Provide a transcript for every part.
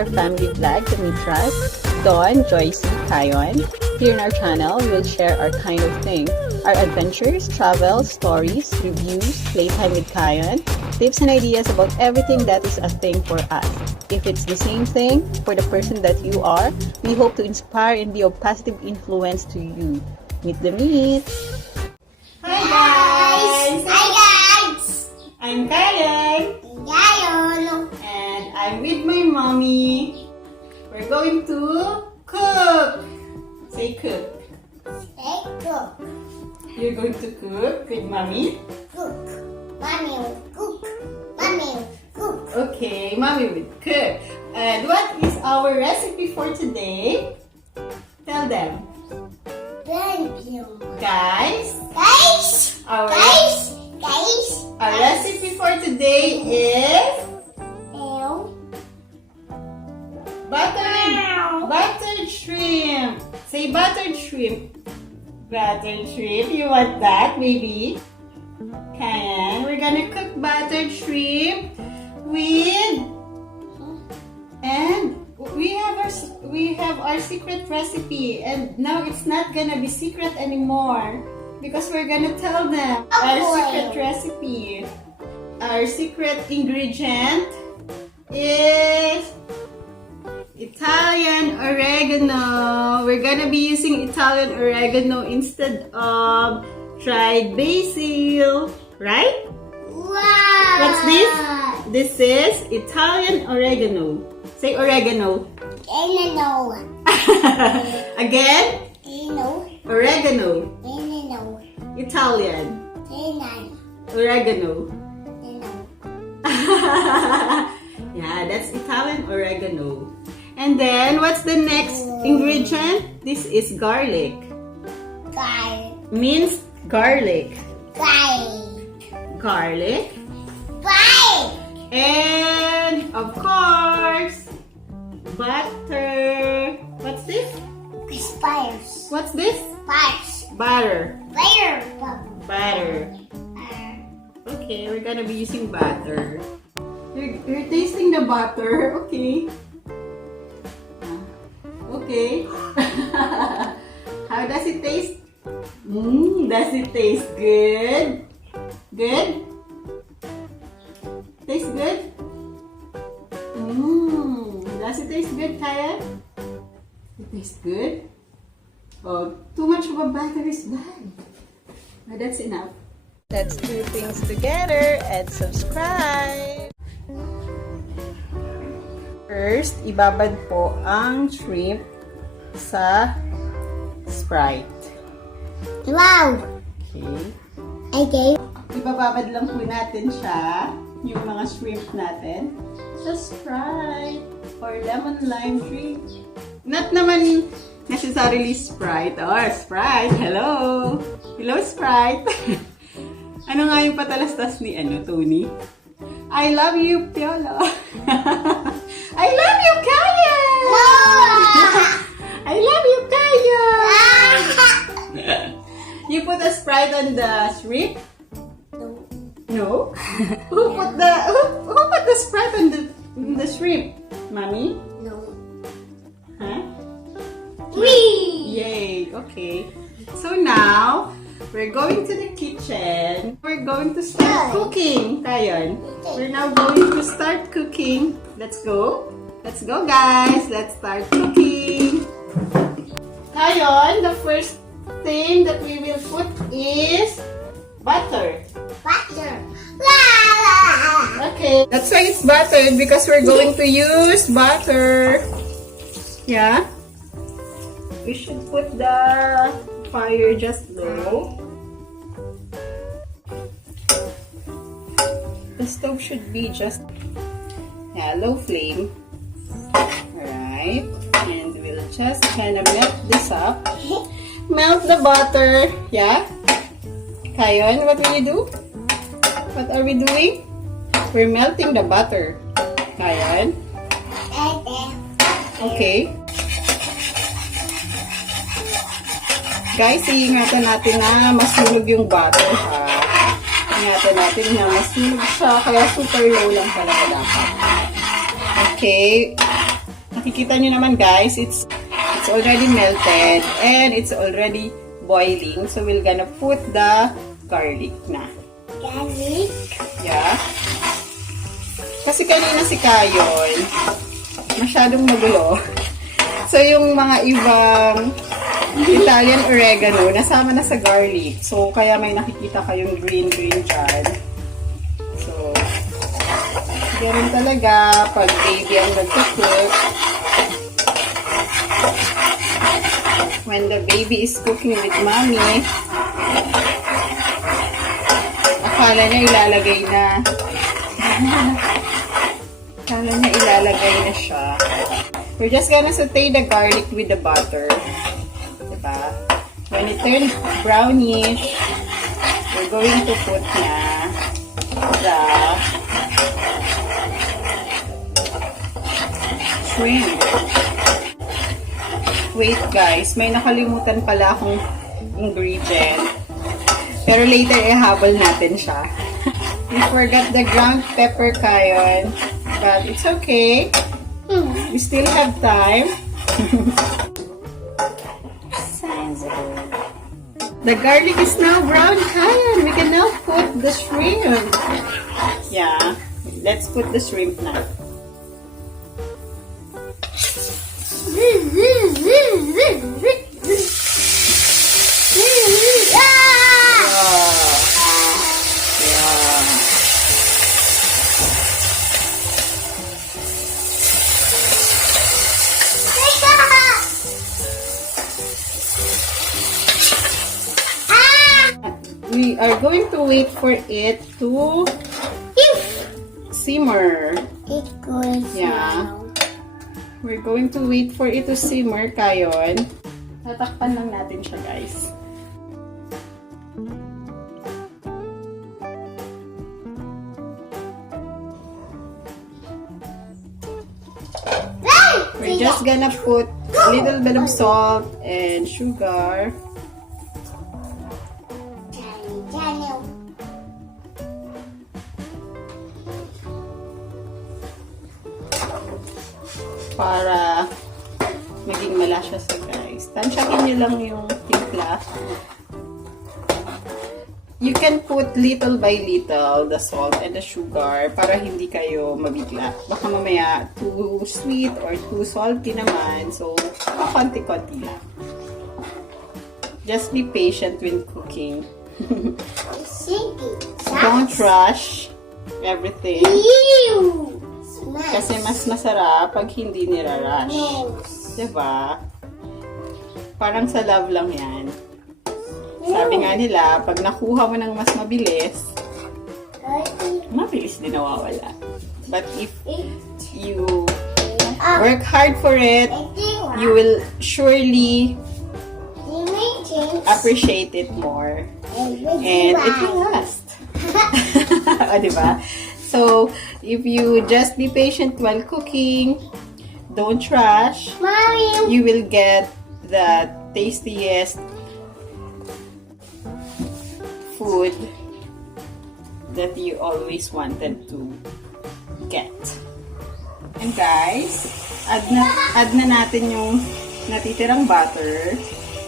our family vlog to meet us, Dawn, Joycey, Kion. Here in our channel, we will share our kind of thing. Our adventures, travel, stories, reviews, playtime with Kion, tips and ideas about everything that is a thing for us. If it's the same thing for the person that you are, we hope to inspire and be of positive influence to you. Meet-the-Mitz! Hi guys! Hi guys! I'm Kion! Kion! And I'm with my mommy. We're going to cook! Say cook. Say cook. You're going to cook with mommy? Cook. Mommy will cook. Mommy will cook. Okay, mommy will cook. And what is our recipe for today? Tell them. Thank you. Guys, Guys! our Guys! recipe for today is buttered shrimp. Say buttered shrimp. Buttered shrimp. You want that, baby? Can. We're gonna cook buttered shrimp with, and we have our secret recipe, and now it's not gonna be secret anymore because we're gonna tell them our secret recipe. Our secret ingredient is Italian oregano. We're gonna be using Italian oregano instead of dried basil, right? Wow! What's this? This is Italian oregano. Say oregano. Oregano. Again? Oregano. Italian. Oregano. Yeah, that's Italian oregano. And then, what's the next ingredient? This is garlic. Minced garlic. Garlic. And, of course, butter. What's this? Spires. What's this? Spires. Butter. Butter. Butter. Okay, we're gonna be using butter. You're tasting the butter, okay? Okay. How does it taste? Does it taste good? Good? Tastes good? Does it taste good, Kaya? It tastes good? Oh, too much of a butter is bad. Oh, that's enough. Let's do things together and subscribe! First, ibabad po ang shrimp sa Sprite. Wow! Okay. Ibababad lang po natin siya, yung mga shrimp natin, sa Sprite or lemon lime drink. Not naman necessarily Sprite. Oh, Sprite! Hello! Hello, Sprite! Ano nga yung patalastas ni Tony? I love you, Piolo! I love you, Kaya! I love you, Kaya! You put a Sprite on the shrimp? No? Who put the Sprite on the shrimp? Mommy? No. Huh? Wee! Yay! Okay. So now, we're going to the kitchen. We're going to start cooking, Kion. We're now going to start cooking. Let's go. Let's go, guys. Let's start cooking. Kion, the first thing that we will put is butter. Butter. Okay. That's why it's buttered because we're going to use butter. Yeah. We should put the fire just low. The stove should be just low flame. Alright. And we'll just kind of melt this up. Melt the butter. Yeah? Kion, what will you do? What are we doing? We're melting the butter. Kion? Okay. Guys, iingatan natin na masunog yung butter, ha? Ingatan natin na masunog siya, kaya super low lang talaga dapat. Okay. Nakikita nyo naman guys, it's already melted and it's already boiling. So we're gonna put the garlic na. Garlic. Yeah. Kasi kanina si Kayon, masyadong magulo. So yung mga ibang Italian oregano, nasama na sa garlic. So kaya may nakikita kayong green dyan. So, ganun talaga pag baby ang nagkukook. When the baby is cooking with mommy, akala niya ilalagay na. Akala niya ilalagay na siya. We're just gonna saute the garlic with the butter. Diba? When it turns brownish, we're going to put na the shrimp. Wait guys, may nakalimutan pala akong ingredient. Pero later, ihabol natin siya. We forgot the ground pepper, Kayon. But it's okay. We still have time. Sounds good. The garlic is now brown, Kayon. We can now put the shrimp. Yeah, let's put the shrimp now. We are going to wait for it to simmer. It goes Yeah. down. We're going to wait for it to simmer, Kayon. Tatakpan lang natin siya, guys. We're just gonna put a little bit of salt and sugar. Daniel. Para maging malasya siya, guys. Tansyakin nyo lang yung timpla. You can put little by little the salt and the sugar para hindi kayo mabigla. Baka mamaya too sweet or too salty naman. So, konti-konti lang. Just be patient when cooking. Don't rush everything. Kasi mas masarap pag hindi nirarush. Diba? Parang sa love lang yan. Sabi nga nila, pag nakuha mo ng mas mabilis, mabilis din nawawala. But if you work hard for it, you will surely appreciate it more. And it will last. O, diba? So, if you just be patient while cooking, don't rush, Mommy. you will get the tastiest food that you always wanted to get. And guys, add na natin yung natitirang butter.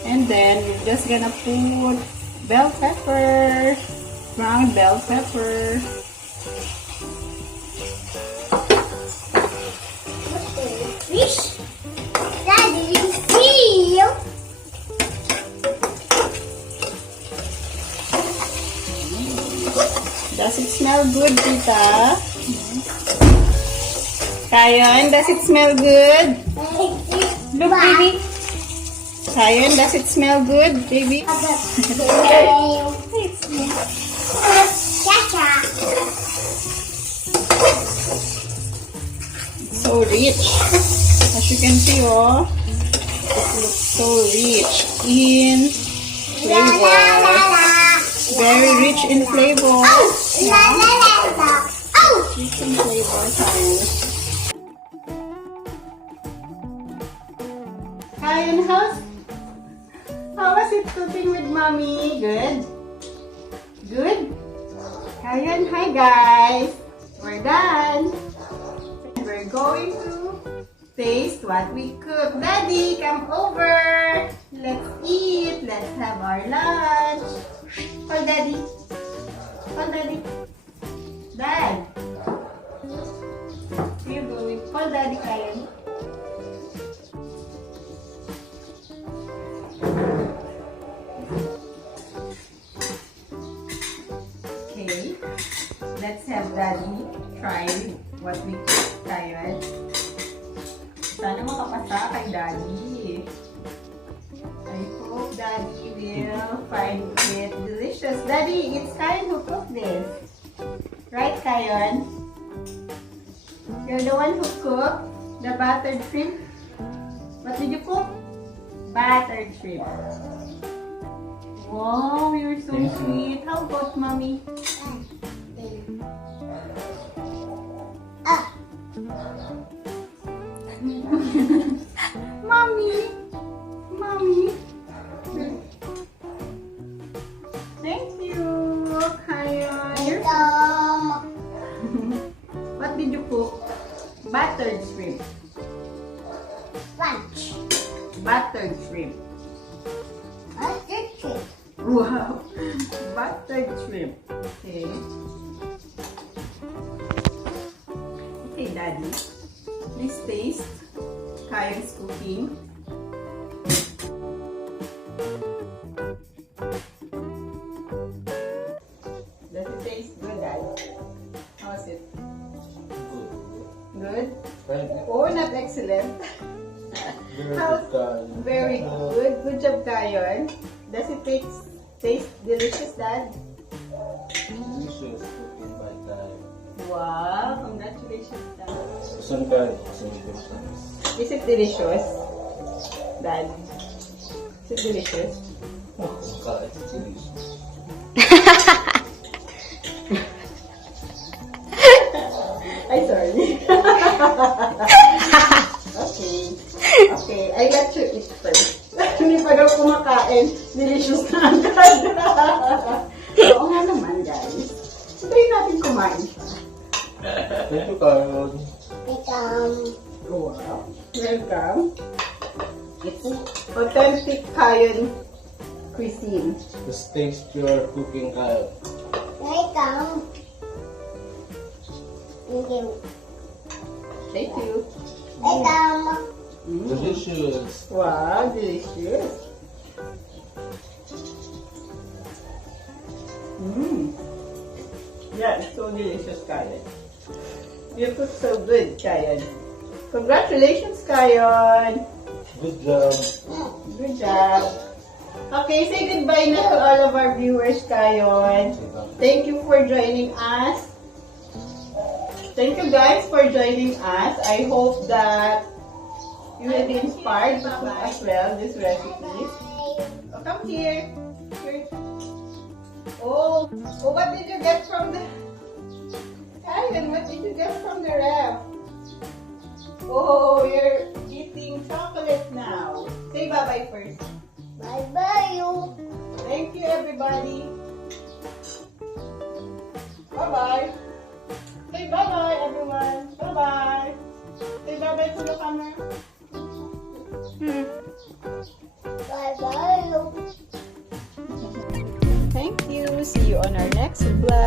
And then, we're just gonna put bell pepper, ground bell pepper. Fish. Daddy, see you. Does it smell good, Tita? Kayon, does it smell good? Look, baby. Kayon, does it smell good, baby? So rich. As you can see, oh, it looks so rich in flavor. Very rich in flavor. Rich in flavor, Kayon. Kayon, how was it cooking with mommy? Good? Good? Kayon, hi guys. We're done. We're going to taste what we cook. Daddy, come over. Let's eat. Let's have our lunch. Call Daddy. Call Daddy. Dad. Where you going? Call Daddy, Kayan. Okay. Let's have Daddy try what we cook, Kayan. Sana makapasa kay Daddy. I hope Daddy will find it delicious. Daddy, it's Kayan who cooked this. Right, Kayan? You're the one who cooked the battered shrimp. What did you cook? Battered shrimp. Wow, you're so sweet. How about Mommy? Mommy! Mommy! Thank you, Kayan. What did you cook? Battered shrimp. Lunch. Battered shrimp. Buttered shrimp. Wow! Battered shrimp. Okay. Okay, Daddy. Please taste Kayan's cooking. Does it taste good, Dad? How's it? Good? Oh, not excellent. How's very good. Good job, Kayan. Does it taste delicious, Dad? Delicious cooking by time. Wow! Congratulations, Dad. Saan ka? Saan ka? Is it delicious, Dad? Is it delicious? It's delicious. Ay, sorry. Okay. Okay, I let you eat first. Hindi pa daw kumakain. Delicious na agad. Oo nga naman, guys. Try natin kumain siya. Thank you, Carol. Wow. Welcome. It's authentic Kayan cuisine. Just taste your cooking, Carol. Welcome. Thank you. Thank you. Welcome. Delicious. Wow, delicious. Yeah, it's so delicious, Kayan. You cook so good, Kayan. Congratulations, Kayan. Good job. Good job. Okay, say goodbye na to all of our viewers, Kayan. Thank you for joining us. Thank you guys for joining us. I hope that you will be inspired to cook as well this recipe. Oh, come here. Here. Oh, what did you get from the... Kayan, what did you get from the ref? Oh, you're eating chocolate now. Say bye-bye first. Bye-bye, you. Thank you, everybody. Bye-bye. Say bye-bye, everyone. Bye-bye. Say bye-bye to the camera. Bye-bye, you. Thank you. See you on our next vlog.